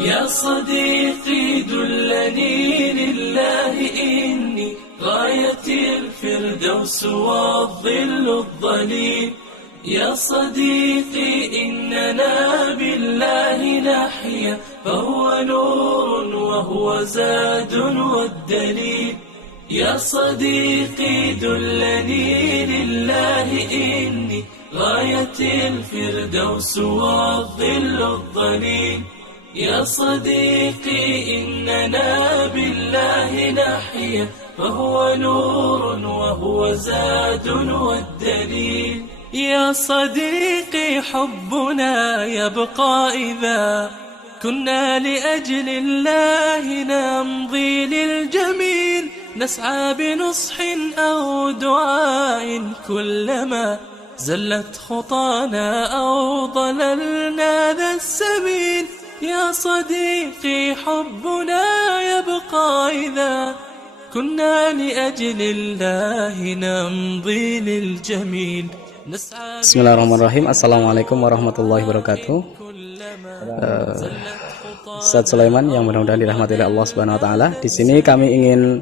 يا صديقي دلني لله إني غاية الفردوس والظل الظليل. يا صديقي إننا بالله نحيا فهو نور وهو زاد والدليل. يا صديقي دلني لله إني غاية الفردوس والظل الظليل. يا صديقي إننا بالله نحيا فهو نور وهو زاد والدليل. يا صديقي حبنا يبقى إذا كنا لأجل الله نمضي للجميل. نسعى بنصح أو دعاء كلما زلت خطانا أو ضللنا ذا السبيل. يا صديقي حبنا يبقى إذا كنا لأجل الله نمضي للجميل. Bismillahirrahmanirrahim. Assalamualaikum warahmatullahi wabarakatuh. Ustaz Sulaiman yang mudah-mudahan dirahmati oleh Allah Subhanahu wa taala. Di sini kami ingin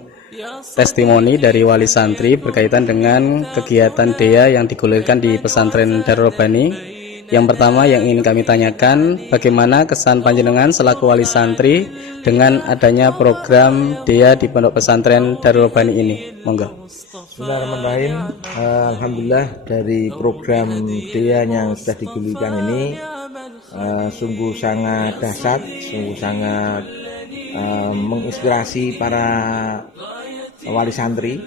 testimoni dari wali santri berkaitan dengan kegiatan Dea yang digulirkan di pesantren Darul Rabbani. Yang pertama yang ingin kami tanyakan, bagaimana kesan panjenengan selaku wali santri dengan adanya program Dea di pondok pesantren Darul Rabbani ini? Monggo. Bismillahirrahmanirrahim. Alhamdulillah, dari program Dea yang sudah digulirkan ini sungguh sangat dahsyat, sungguh sangat menginspirasi para wali santri,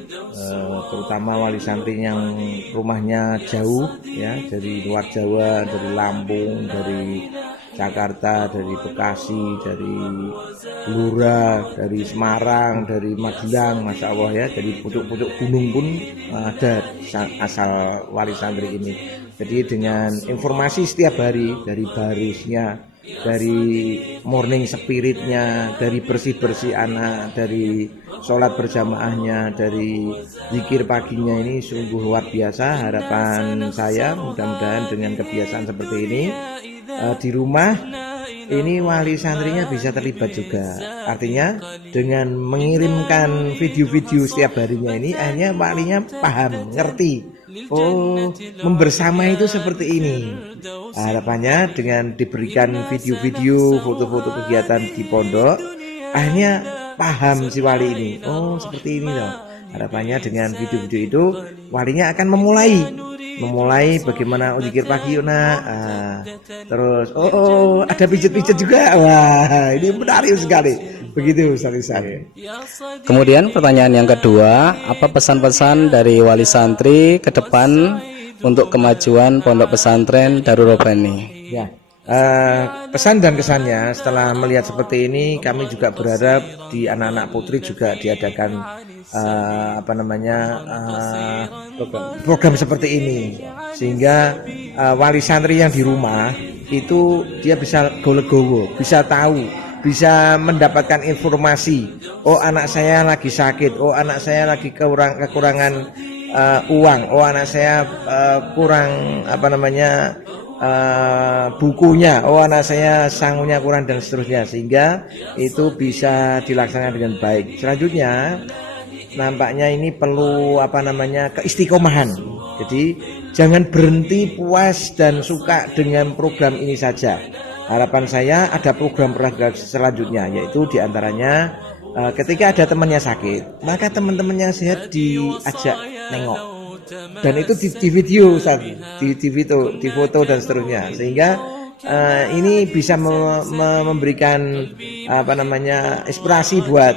terutama wali santri yang rumahnya jauh ya, dari luar Jawa, dari Lampung, dari Jakarta, dari Bekasi, dari Blora, dari Semarang, dari Magelang, Masya Allah ya, dari pucuk-pucuk gunung pun ada asal wali santri ini. Jadi dengan informasi setiap hari, dari barisnya, dari morning spiritnya, dari bersih-bersih anak, dari sholat berjamaahnya, dari zikir paginya, ini sungguh luar biasa. Harapan saya mudah-mudahan dengan kebiasaan seperti ini di rumah ini wali santrinya bisa terlibat juga. Artinya dengan mengirimkan video-video setiap harinya ini, akhirnya walinya paham, ngerti. Oh, membersama itu seperti ini. Harapannya dengan diberikan video-video, foto-foto kegiatan di pondok, akhirnya paham si wali ini. Oh, seperti ini loh. Harapannya dengan video-video itu walinya akan memulai bagaimana zikir pagi nak. Terus ada pijet-pijet juga. Wah, ini menarik sekali. Begitu Ustaz. Kemudian pertanyaan yang kedua, apa pesan-pesan dari wali santri ke depan untuk kemajuan pondok pesantren Darul Rabbani? Ya, pesan dan kesannya setelah melihat seperti ini, kami juga berharap di anak-anak putri juga diadakan program seperti ini, sehingga wali santri yang di rumah itu dia bisa golegowo, bisa tahu, bisa mendapatkan informasi. Oh, anak saya lagi sakit, oh anak saya lagi kekurangan uang, oh anak saya kurang bukunya, oh anak saya sangunya kurang, dan seterusnya, sehingga itu bisa dilaksanakan dengan baik. Selanjutnya nampaknya ini perlu keistiqomahan. Jadi jangan berhenti puas dan suka dengan program ini saja. Harapan saya ada program selanjutnya, yaitu diantaranya ketika ada temannya sakit, maka teman-teman yang sehat diajak nengok, dan itu di video, di foto dan seterusnya, sehingga ini bisa memberikan inspirasi buat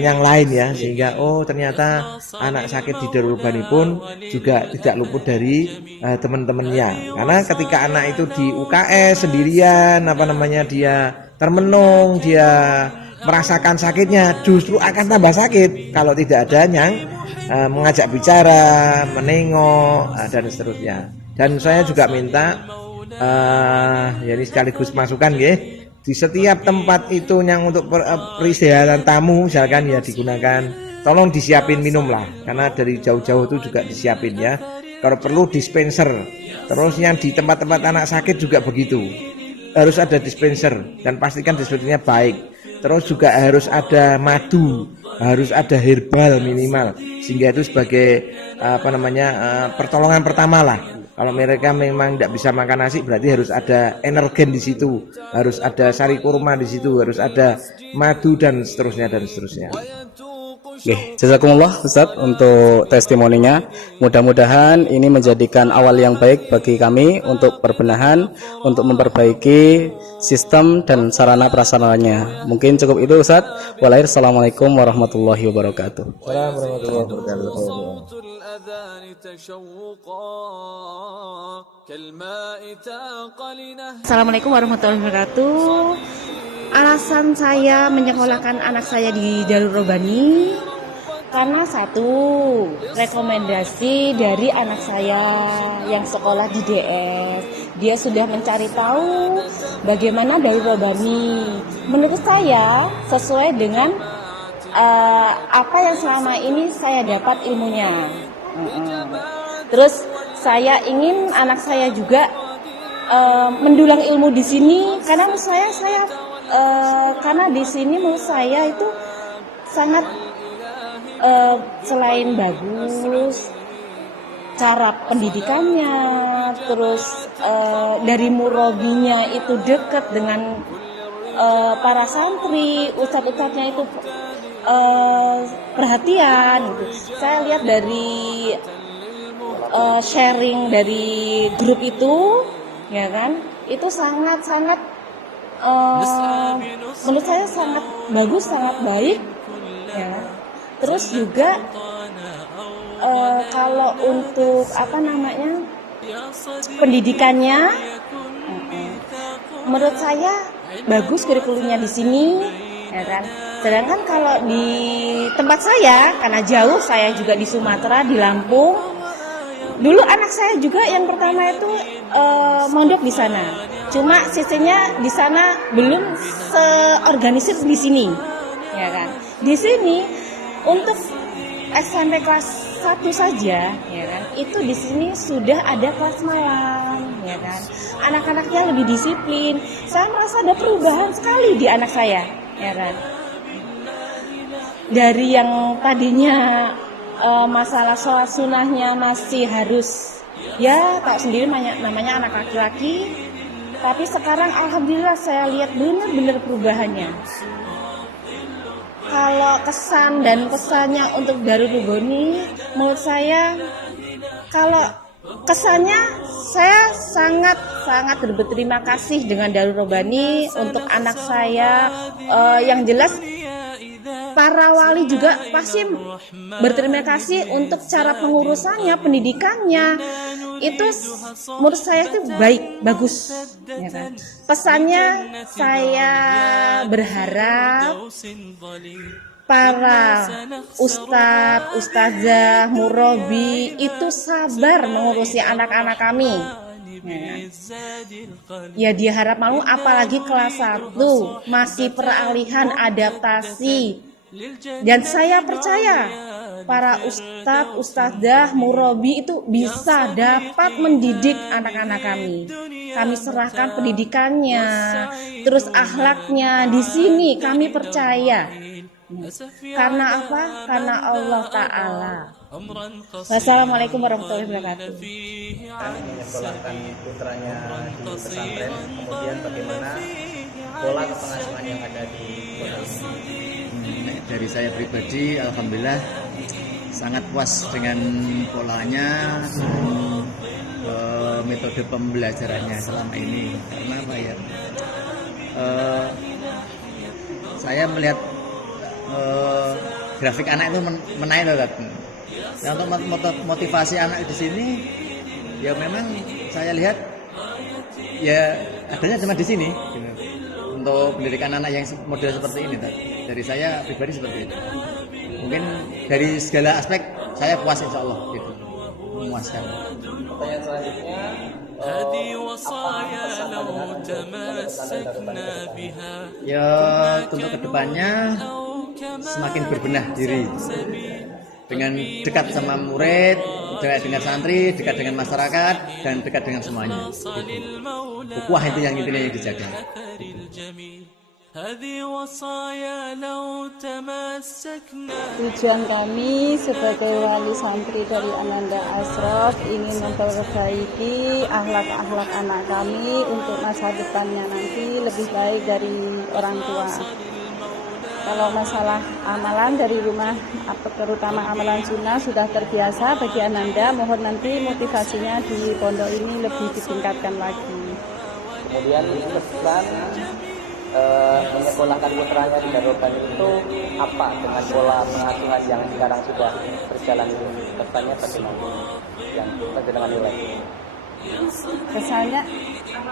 yang lain ya, sehingga oh ternyata anak sakit di Darul Rabbani pun juga tidak luput dari teman-temannya. Karena ketika anak itu di UKS sendirian, dia termenung, dia merasakan sakitnya, justru akan tambah sakit kalau tidak ada yang mengajak bicara, menengok, dan seterusnya. Dan saya juga minta ini sekaligus masukan ya, di setiap tempat itu yang untuk peristirahat tamu misalkan ya digunakan, tolong disiapin minum lah, karena dari jauh-jauh itu juga disiapin ya. Kalau perlu dispenser. Terus yang di tempat-tempat anak sakit juga begitu. harus ada dispenser dan pastikan dispensernya baik. Terus juga harus ada madu, harus ada herbal minimal, sehingga itu sebagai pertolongan pertama lah. Kalau mereka memang tidak bisa makan nasi, berarti harus ada energen di situ, harus ada sari kurma di situ, harus ada madu dan seterusnya dan seterusnya. Oke, jazakumullah Ustadz untuk testimoninya. Mudah-mudahan ini menjadikan awal yang baik bagi kami untuk perbenahan, untuk memperbaiki sistem dan sarana prasarananya. Mungkin cukup itu Ustadz. Assalamualaikum warahmatullahi wabarakatuh. Assalamualaikum warahmatullahi wabarakatuh. Assalamualaikum warahmatullahi wabarakatuh. Alasan saya menyekolahkan anak saya di Darul Robani karena satu, rekomendasi dari anak saya yang sekolah di DS. Dia sudah mencari tahu bagaimana Darul Robani. Menurut saya sesuai dengan apa yang selama ini saya dapat ilmunya. Terus saya ingin anak saya juga mendulang ilmu di sini karena menurut saya karena di sini menurut saya itu sangat selain bagus cara pendidikannya, terus dari murabinya itu dekat dengan para santri, ustadz-ustadznya itu perhatian gitu. Saya lihat dari sharing dari grup itu, ya kan, itu sangat-sangat menurut saya sangat bagus, sangat baik, ya. Terus juga kalau untuk pendidikannya, menurut saya bagus kurikulumnya di sini, ya kan. Sedangkan kalau di tempat saya, karena jauh, saya juga di Sumatera, di Lampung. Dulu anak saya juga yang pertama itu mondok di sana. Cuma sistemnya di sana belum seorganisir di sini, ya kan. Di sini untuk SMP kelas 1 saja, ya kan, itu di sini sudah ada kelas malam, ya kan. Anak-anaknya lebih disiplin. Saya merasa ada perubahan sekali di anak saya, ya kan. Dari yang tadinya masalah sholat sunnahnya masih harus, ya tak sendiri namanya anak laki-laki, tapi sekarang alhamdulillah saya lihat benar-benar perubahannya. Kalau kesan dan pesannya untuk Darul Robani, menurut saya kalau kesannya saya sangat berterima kasih dengan Darul Robani untuk anak saya. Yang jelas para wali juga pasti berterima kasih untuk cara pengurusannya, pendidikannya. Itu menurut saya itu baik, bagus, ya kan? Pesannya saya berharap para ustadz, ustazah, murabi itu sabar mengurusi anak-anak kami. Ya diharap malu, apalagi kelas 1 masih peralihan adaptasi. Dan saya percaya para ustadz, ustazah, murabi itu bisa dapat mendidik anak-anak kami. Kami serahkan pendidikannya, terus akhlaknya di sini kami percaya. Karena apa? Karena Allah Ta'ala. Wassalamualaikum warahmatullahi wabarakatuh. Menyekolahkan putranya di pesantren, kemudian bagaimana pola pengasuhan yang ada di dari saya pribadi, alhamdulillah sangat puas dengan polanya, metode pembelajarannya selama ini. Karena apa ya? Saya melihat grafik anak itu menaik loh, nah, untuk motivasi anak di sini, ya memang saya lihat ya adanya cuma di sini. Untuk pendidikan anak yang model seperti ini, dari saya pribadi seperti itu. Mungkin dari segala aspek saya puas, insya Allah, gitu, memuaskan. Pertanyaan selanjutnya, ya untuk kedepannya semakin berbenah diri dengan dekat sama murid, dekat dengan santri, dekat dengan masyarakat, dan dekat dengan semuanya. Ukhuwah itu yang intinya yang dijaga. Tujuan kami sebagai wali santri dari Ananda Ashraf ingin memperbaiki akhlak-akhlak anak kami untuk masa depannya nanti lebih baik dari orang tua. Kalau masalah amalan dari rumah, terutama amalan sunnah sudah terbiasa bagi Ananda, mohon nanti motivasinya di pondok ini lebih ditingkatkan lagi. Kemudian ini pesan menyekolahkan putranya di Darul Bani itu apa dengan pola pengasuhan yang sekarang sudah berjalan itu? Kesannya bagaimana? Yang panjenengan nilai? Kesannya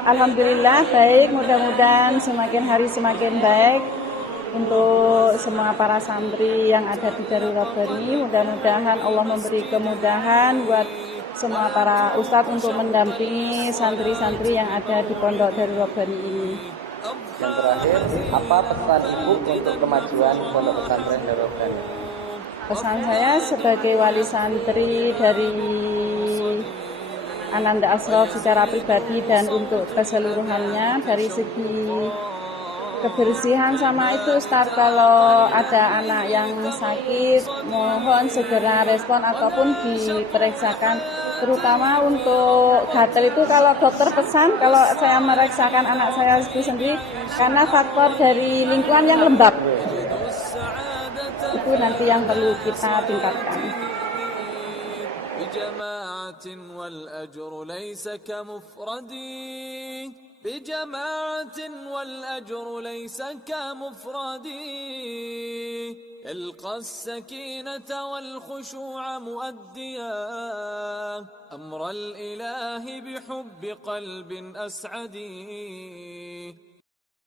alhamdulillah baik, mudah-mudahan semakin hari semakin baik untuk semua para santri yang ada di Darul Rabbani. Mudah-mudahan Allah memberi kemudahan buat semua para ustadz untuk mendampingi santri-santri yang ada di pondok Darul Rabbani ini. Yang terakhir, apa pesan ibu untuk kemajuan pondok pesantren Darul Rabbani? Pesan saya sebagai wali santri dari Ananda Ashraf secara pribadi dan untuk keseluruhannya, dari segi kebersihan sama itu Ustaz, kalau ada anak yang sakit mohon segera respon ataupun diperiksakan, terutama untuk gatal itu kalau dokter pesan kalau saya memeriksakan anak saya sendiri karena faktor dari lingkungan yang lembab itu nanti yang perlu kita tingkatkan. بجماعة والأجر ليس كمفردي القى السكينة والخشوع مؤديا أمر الإله بحب قلب أسعدي